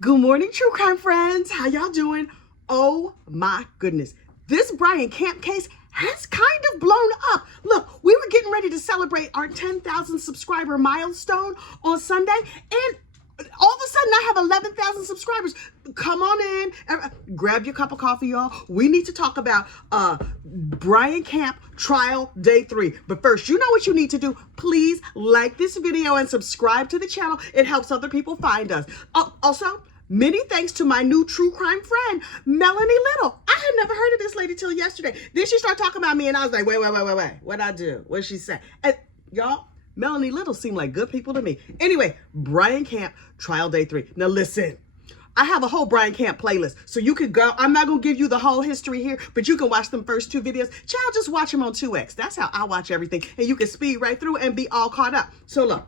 Good morning, true crime friends. How y'all doing? Oh my goodness. This Brian Camp case has kind of blown up. Look, we were getting ready to celebrate our 10,000 subscriber milestone on Sunday, and all of a sudden I have 11,000 subscribers. Come on in, grab your cup of coffee, y'all. We need to talk about Brian Camp trial day 3. But first, you know what you need to do. Please like this video and subscribe to the channel. It helps other people find us. Also, many thanks to my new true crime friend, Melanie Little. I had never heard of this lady till yesterday. Then she started talking about me and I was like, wait. What'd I do? What'd she say? And y'all, Melanie Little seemed like good people to me. Anyway, Brian Camp, trial day 3. Now listen, I have a whole Brian Camp playlist, so you could go. I'm not going to give you the whole history here, but you can watch them first 2 videos. Child, just watch them on 2X. That's how I watch everything. And you can speed right through and be all caught up. So look,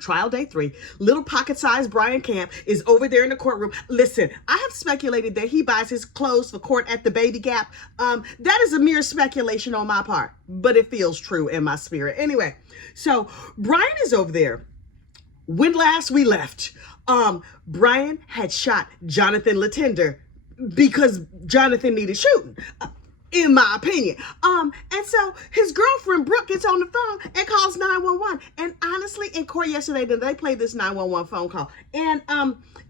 trial day 3, little pocket-sized Brian Camp is over there in the courtroom. Listen, I have speculated that he buys his clothes for court at the Baby Gap. That is a mere speculation on my part, but it feels true in my spirit. Anyway, so Brian is over there. When last we left, Brian had shot Jonathan Latender because Jonathan needed shooting. In my opinion. And so his girlfriend, Brooke, gets on the phone and calls 911. And honestly, in court yesterday, they played this 911 phone call. And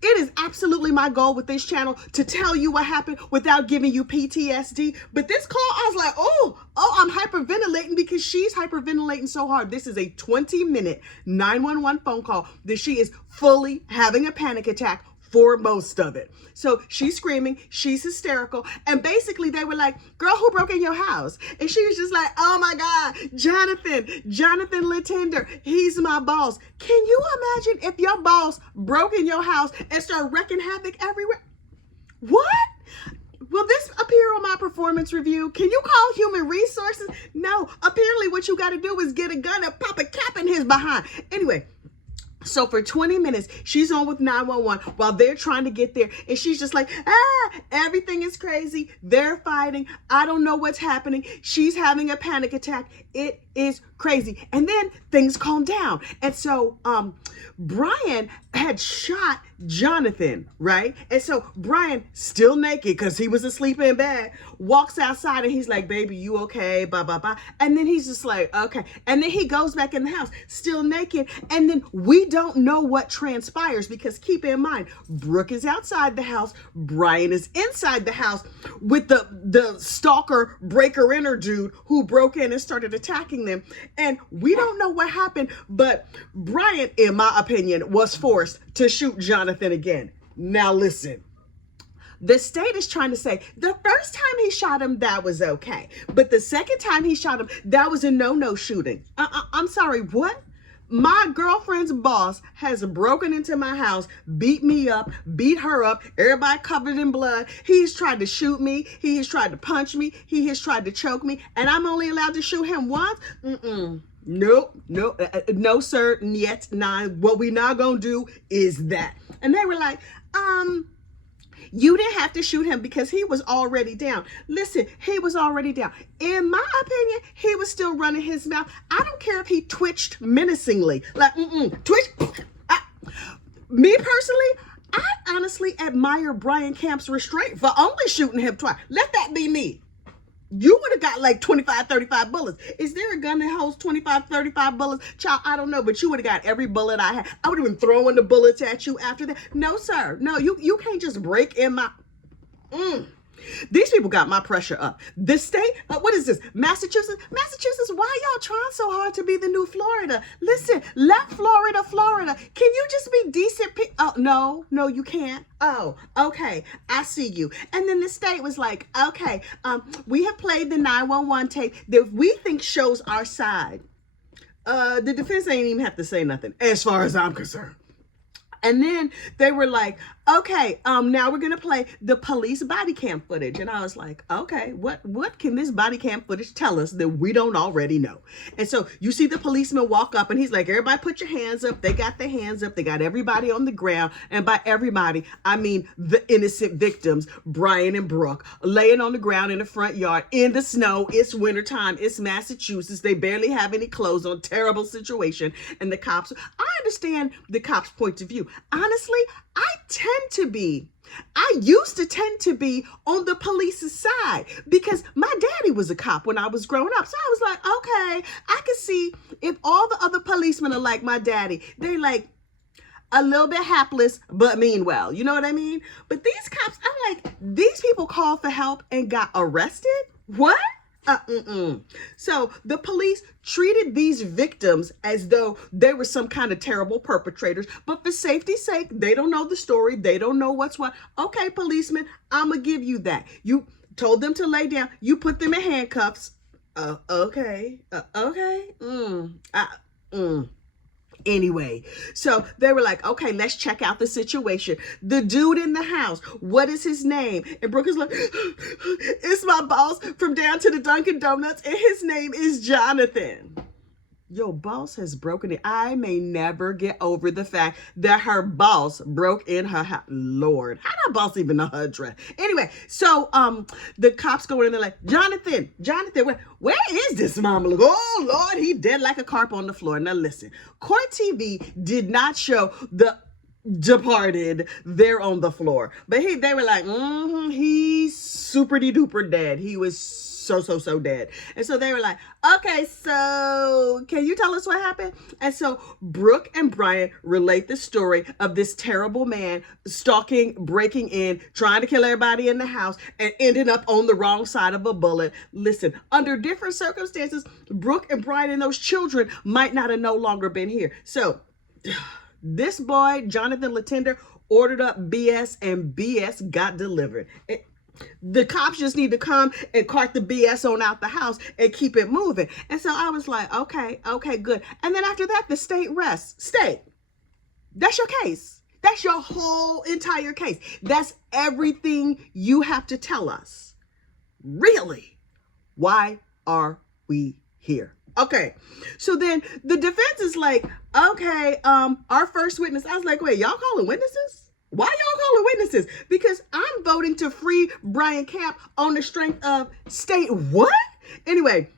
it is absolutely my goal with this channel to tell you what happened without giving you PTSD. But this call, I was like, oh, I'm hyperventilating because she's hyperventilating so hard. This is a 20-minute 911 phone call that she is fully having a panic attack for most of it. So she's screaming, she's hysterical, and basically they were like, girl, who broke in your house? And she was just like, oh my God, Jonathan Latender, he's my boss. Can you imagine if your boss broke in your house and started wreaking havoc everywhere? What? Will this appear on my performance review? Can you call human resources? No, apparently what you got to do is get a gun and pop a cap in his behind. Anyway, so for 20 minutes, she's on with 911 while they're trying to get there. And she's just like, everything is crazy. They're fighting. I don't know what's happening. She's having a panic attack. It is crazy. And then things calm down. And so Brian had shot Jonathan, right? And so Brian, still naked because he was asleep in bed, walks outside and he's like, baby, you okay? Blah, blah, blah. And then he's just like, okay. And then he goes back in the house, still naked. And then we don't know what transpires because keep in mind, Brooke is outside the house. Brian is inside the house with the stalker breaker-inner dude who broke in and started attacking them. And we don't know what happened, but Brian, in my opinion, was forced to shoot Jonathan again. Now listen, the state is trying to say the first time he shot him, that was okay. But the second time he shot him, that was a no-no shooting. I'm sorry, what? My girlfriend's boss has broken into my house, beat me up, beat her up, everybody covered in blood. He's tried to shoot me. He has tried to punch me. He has tried to choke me. And I'm only allowed to shoot him once? Nope, no, sir, yet, nah. What we not gonna do is that. And they were like, you didn't have to shoot him because he was already down. Listen, he was already down. In my opinion, he was still running his mouth. I don't care if he twitched menacingly. Like, twitch. Me personally, I honestly admire Brian Camp's restraint for only shooting him twice. Let that be me. You would have got like 25, 35 bullets. Is there a gun that holds 25, 35 bullets? Child, I don't know, but you would have got every bullet I had. I would have been throwing the bullets at you after that. No, sir. No, you can't just break in my... These people got my pressure up. This state, what is this? Massachusetts, why y'all trying so hard to be the new Florida? Listen, let Florida. Can you just be decent? Oh, no, you can't. Oh, okay, I see you. And then the state was like, okay, we have played the 911 tape that we think shows our side. The defense ain't even have to say nothing as far as I'm concerned. And then they were like, okay, now we're gonna play the police body cam footage. And I was like, okay, what can this body cam footage tell us that we don't already know? And so you see the policeman walk up and he's like, everybody put your hands up. They got their hands up. They got everybody on the ground. And by everybody, I mean the innocent victims, Brian and Brooke, laying on the ground in the front yard in the snow. It's wintertime. It's Massachusetts. They barely have any clothes on. Terrible situation. And the cops, I understand the cops' point of view. Honestly, I tend to be. I used to tend to be on the police's side because my daddy was a cop when I was growing up. So I was like, okay, I can see if all the other policemen are like my daddy, they like a little bit hapless, but mean well. You know what I mean? But these cops, I'm like, these people called for help and got arrested? What? So the police treated these victims as though they were some kind of terrible perpetrators, but for safety's sake, they don't know the story. They don't know what's what. Okay, policeman, I'm gonna give you that. You told them to lay down. You put them in handcuffs. Okay. Anyway, so they were like, okay, let's check out the situation. The dude in the house, what is his name? And Brooke is like, it's my boss from down to the Dunkin' Donuts, and his name is Jonathan. Your boss has broken it. I may never get over the fact that her boss broke in her house. Lord, how did her boss even know her address? Anyway, so the cops go in and they're like, Jonathan, where is this mama? Like, oh, Lord, he dead like a carp on the floor. Now listen, court TV did not show the departed there on the floor. But they were like, he's super duper dead. He was so dead. And so they were like, okay, so can you tell us what happened? And so Brooke and Brian relate the story of this terrible man stalking, breaking in, trying to kill everybody in the house, and ending up on the wrong side of a bullet. Listen, under different circumstances, Brooke and Brian and those children might not have no longer been here. So this boy, Jonathan Latender, ordered up BS, and BS got delivered. The cops just need to come and cart the BS on out the house and keep it moving. And so I was like, okay, good. And then after that, the state rests. State, that's your case. That's your whole entire case. That's everything you have to tell us. Really? Why are we here? Okay, so then the defense is like, okay, our first witness. I was like, wait, y'all calling witnesses? Why y'all calling witnesses? Because I'm voting to free Brian Camp on the strength of state what? Anyway,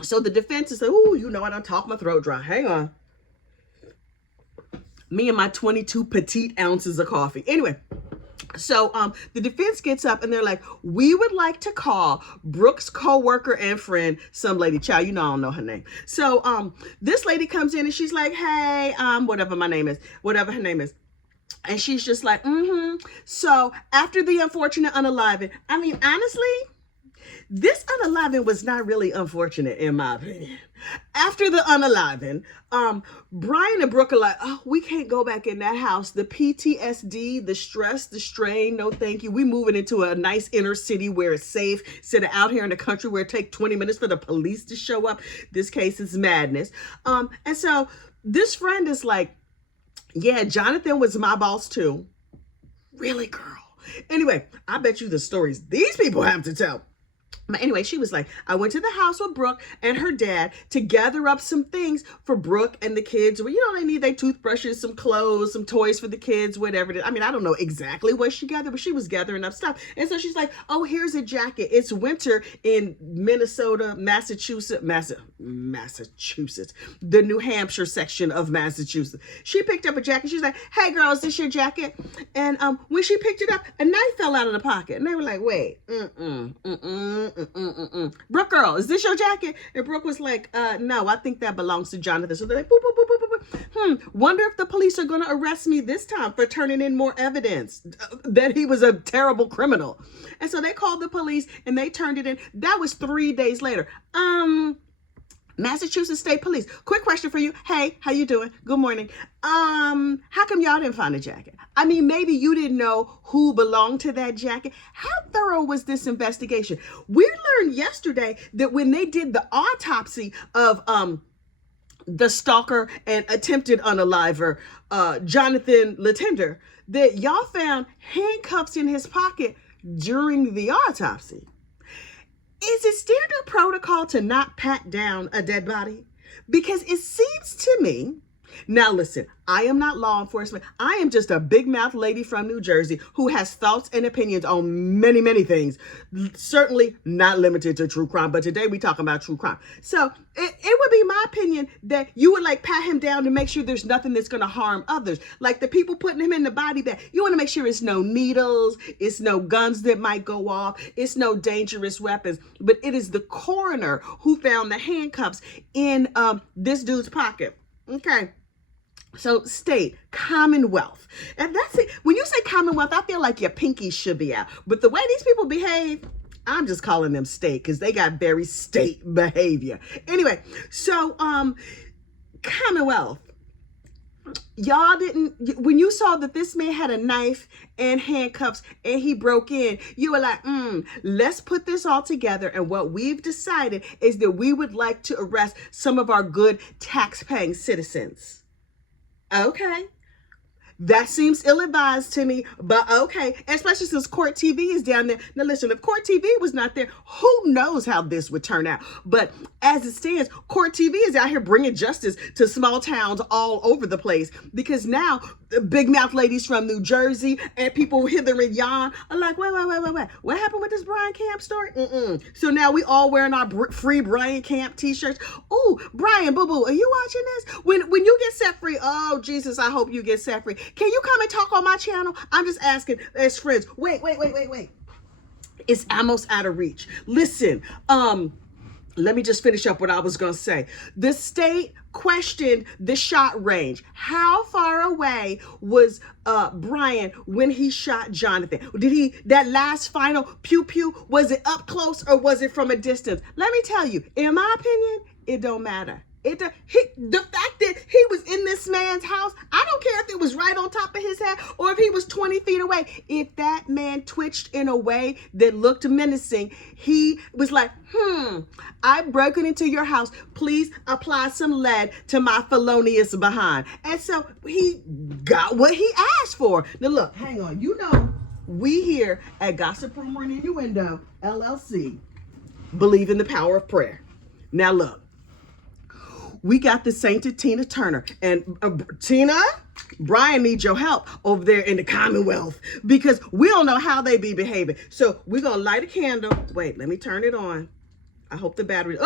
so the defense is like, ooh, you know I done talked my throat dry. Hang on. Me and my 22 petite ounces of coffee. Anyway, so the defense gets up and they're like, we would like to call Brooke's co-worker and friend, some lady, child, you know I don't know her name. So this lady comes in and she's like, hey, whatever her name is. And she's just like, So after the unfortunate unaliving, I mean, honestly, this unaliving was not really unfortunate in my opinion. After the unaliving, Brian and Brooke are like, oh, we can't go back in that house. The PTSD, the stress, the strain, no thank you. We moving into a nice inner city where it's safe. Instead of out here in the country where it takes 20 minutes for the police to show up. This case is madness. And so this friend is like, yeah, Jonathan was my boss too. Really, girl? Anyway, I bet you the stories these people have to tell. But anyway, she was like, I went to the house with Brooke and her dad to gather up some things for Brooke and the kids. Well, you know, they need their toothbrushes, some clothes, some toys for the kids, whatever it is. I mean, I don't know exactly what she gathered, but she was gathering up stuff. And so she's like, oh, here's a jacket. It's winter in Minnesota, Massachusetts, the New Hampshire section of Massachusetts. She picked up a jacket. She's like, hey, girl, is this your jacket? And when she picked it up, a knife fell out of the pocket. And they were like, wait, Brooke, girl, is this your jacket? And Brooke was like, no, I think that belongs to Jonathan. So they're like, boop, boop, boop, boop, boop. Wonder if the police are going to arrest me this time for turning in more evidence that he was a terrible criminal. And so they called the police and they turned it in. That was 3 days later. Massachusetts State Police. Quick question for you. Hey, how you doing? Good morning. How come y'all didn't find a jacket? I mean, maybe you didn't know who belonged to that jacket. How thorough was this investigation? We learned yesterday that when they did the autopsy of the stalker and attempted unaliver, Jonathan Latender, that y'all found handcuffs in his pocket during the autopsy. Is it standard protocol to not pat down a dead body? Because it seems to me Now listen, I am not law enforcement. I am just a big mouth lady from New Jersey who has thoughts and opinions on many, many things. Certainly not limited to true crime, but today we talking about true crime. So it would be my opinion that you would like pat him down to make sure there's nothing that's going to harm others. Like the people putting him in the body bag, you want to make sure it's no needles, it's no guns that might go off, it's no dangerous weapons. But it is the coroner who found the handcuffs in this dude's pocket. Okay. So state, Commonwealth. And that's it. When you say Commonwealth, I feel like your pinky should be out. But the way these people behave, I'm just calling them state because they got very state behavior. Anyway, so Commonwealth. Y'all didn't, when you saw that this man had a knife and handcuffs and he broke in, you were like, let's put this all together. And what we've decided is that we would like to arrest some of our good tax-paying citizens. Okay. That seems ill-advised to me, but okay, especially since Court TV is down there. Now listen, if Court TV was not there, who knows how this would turn out. But as it stands, Court TV is out here bringing justice to small towns all over the place because now the big mouth ladies from New Jersey and people hither and yon are like, wait. What happened with this Brian Camp story? So now we all wearing our free Brian Camp t-shirts. Oh, Brian, boo-boo, are you watching this? When you get set free, oh, Jesus, I hope you get set free. Can you come and talk on my channel? I'm just asking as friends. Wait. It's almost out of reach. Listen, let me just finish up what I was going to say. The state questioned the shot range. How far away was Brian when he shot Jonathan? That last final pew pew, was it up close or was it from a distance? Let me tell you, in my opinion, it don't matter. The fact that he was in this man's house, I don't care if it was right on top of his head or if he was 20 feet away. If that man twitched in a way that looked menacing, he was like, I've broken into your house. Please apply some lead to my felonious behind. And so he got what he asked for. Now look, hang on. You know, we here at Gossip Rumor and Innuendo LLC believe in the power of prayer. Now look. We got the sainted Tina Turner. And Tina, Brian needs your help over there in the Commonwealth because we don't know how they be behaving. So we're going to light a candle. Wait, let me turn it on. I hope the battery,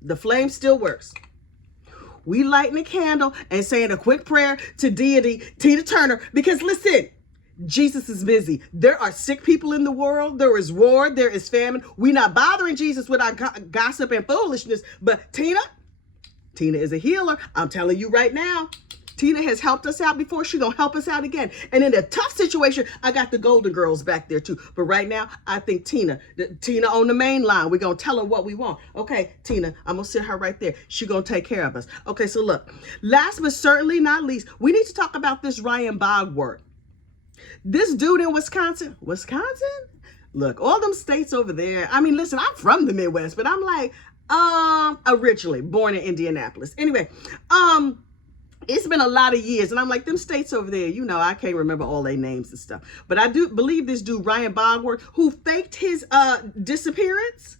the flame still works. We lighting a candle and saying a quick prayer to deity Tina Turner because listen, Jesus is busy. There are sick people in the world. There is war. There is famine. We're not bothering Jesus with our gossip and foolishness, but Tina is a healer. I'm telling you right now. Tina has helped us out before. She's going to help us out again. And in a tough situation, I got the Golden Girls back there too. But right now, I think Tina on the main line, we're going to tell her what we want. Okay, Tina, I'm going to sit her right there. She's going to take care of us. Okay, so look, last but certainly not least, we need to talk about this Ryan Bogart. This dude in Wisconsin? Look, all them states over there. I mean, listen, I'm from the Midwest, but I'm like, originally born in Indianapolis. Anyway, it's been a lot of years and I'm like, them states over there, you know, I can't remember all their names and stuff, but I do believe this dude, Ryan Bogart, who faked his, disappearance.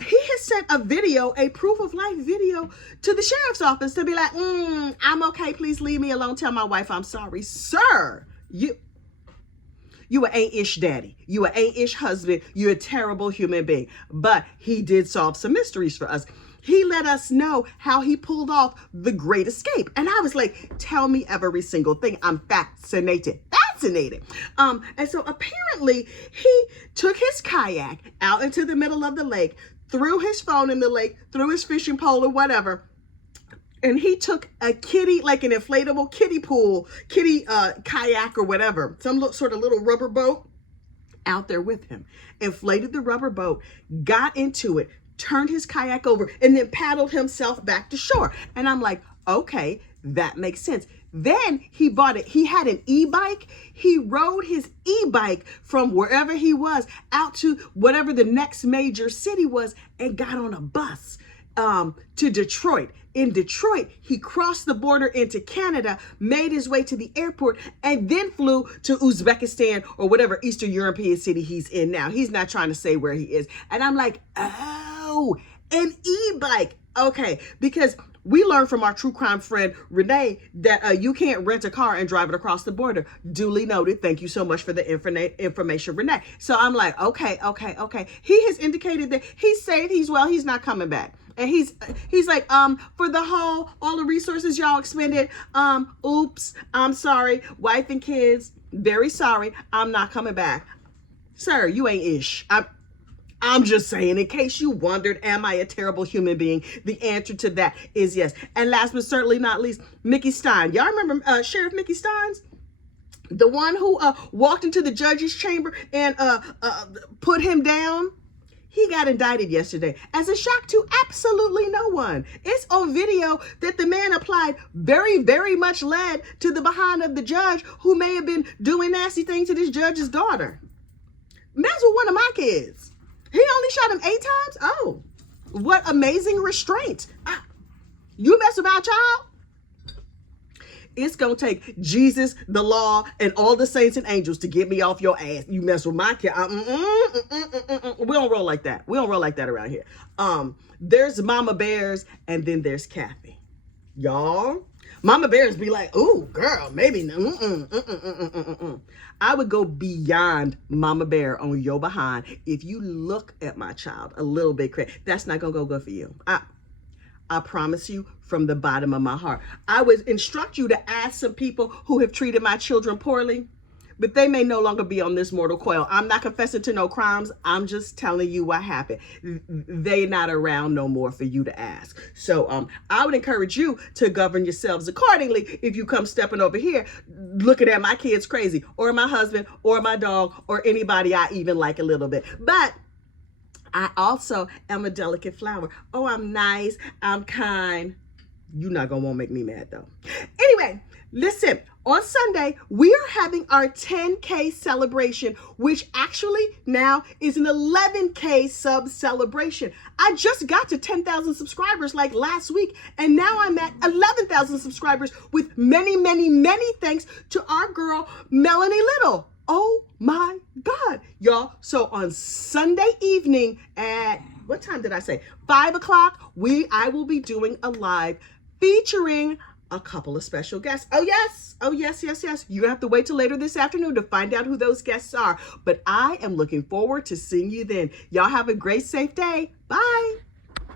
He has sent a proof of life video to the sheriff's office to be like, I'm okay. Please leave me alone. Tell my wife I'm sorry. Sir, you an ain't-ish daddy. You an ain't-ish husband. You're a terrible human being. But he did solve some mysteries for us. He let us know how he pulled off the great escape. And I was like, tell me every single thing. I'm fascinated. And so apparently he took his kayak out into the middle of the lake, threw his phone in the lake, threw his fishing pole or whatever. And he took a kiddie, like an inflatable kiddie kayak or whatever, some sort of little rubber boat out there with him, inflated the rubber boat, got into it, turned his kayak over, and then paddled himself back to shore. And I'm like, okay, that makes sense. Then he had an e-bike. He rode his e-bike from wherever he was out to whatever the next major city was and got on a bus to Detroit. In Detroit, he crossed the border into Canada, made his way to the airport, and then flew to Uzbekistan or whatever Eastern European city he's in now. He's not trying to say where he is. And I'm like, oh, an e-bike. Okay, because We learned from our true crime friend, Renee, that you can't rent a car and drive it across the border. Duly noted. Thank you so much for the information, Renee. So I'm like, okay. He has indicated that he's safe, he's well, he's not coming back. And he's like, for all the resources y'all expended, oops, I'm sorry, wife and kids, very sorry, I'm not coming back. Sir, you ain't ish. I'm just saying, in case you wondered, am I a terrible human being? The answer to that is yes. And last but certainly not least, Mickey Stine. Y'all remember Sheriff Mickey Stines? The one who walked into the judge's chamber and put him down? He got indicted yesterday as a shock to absolutely no one. It's on video that the man applied very, very much lead to the behind of the judge, who may have been doing nasty things to this judge's daughter. That's with one of my kids. He only shot him 8 times? Oh, what amazing restraint. You mess with our child? It's going to take Jesus, the law, and all the saints and angels to get me off your ass. You mess with my kid. We don't roll like that. We don't roll like that around here. There's Mama Bears, and then there's Kathy. Y'all, Mama Bears be like, ooh, girl, maybe. I would go beyond Mama Bear on your behind if you look at my child a little bit crazy. That's not going to go good for you. I promise you from the bottom of my heart. I would instruct you to ask some people who have treated my children poorly, but they may no longer be on this mortal coil. I'm not confessing to no crimes. I'm just telling you what happened. They not around no more for you to ask. So I would encourage you to govern yourselves accordingly if you come stepping over here looking at my kids crazy, or my husband, or my dog, or anybody I even like a little bit. But I also am a delicate flower. Oh, I'm nice. I'm kind. You're not going to want to make me mad, though. Anyway, listen. On Sunday, we are having our 10K celebration, which actually now is an 11K sub celebration. I just got to 10,000 subscribers like last week, and now I'm at 11,000 subscribers with many, many, many thanks to our girl, Melanie Little. Oh my God, y'all. So on Sunday evening at, what time did I say? 5 o'clock, I will be doing a live featuring a couple of special guests. Oh yes. You have to wait till later this afternoon to find out who those guests are. But I am looking forward to seeing you then. Y'all have a great, safe day. Bye.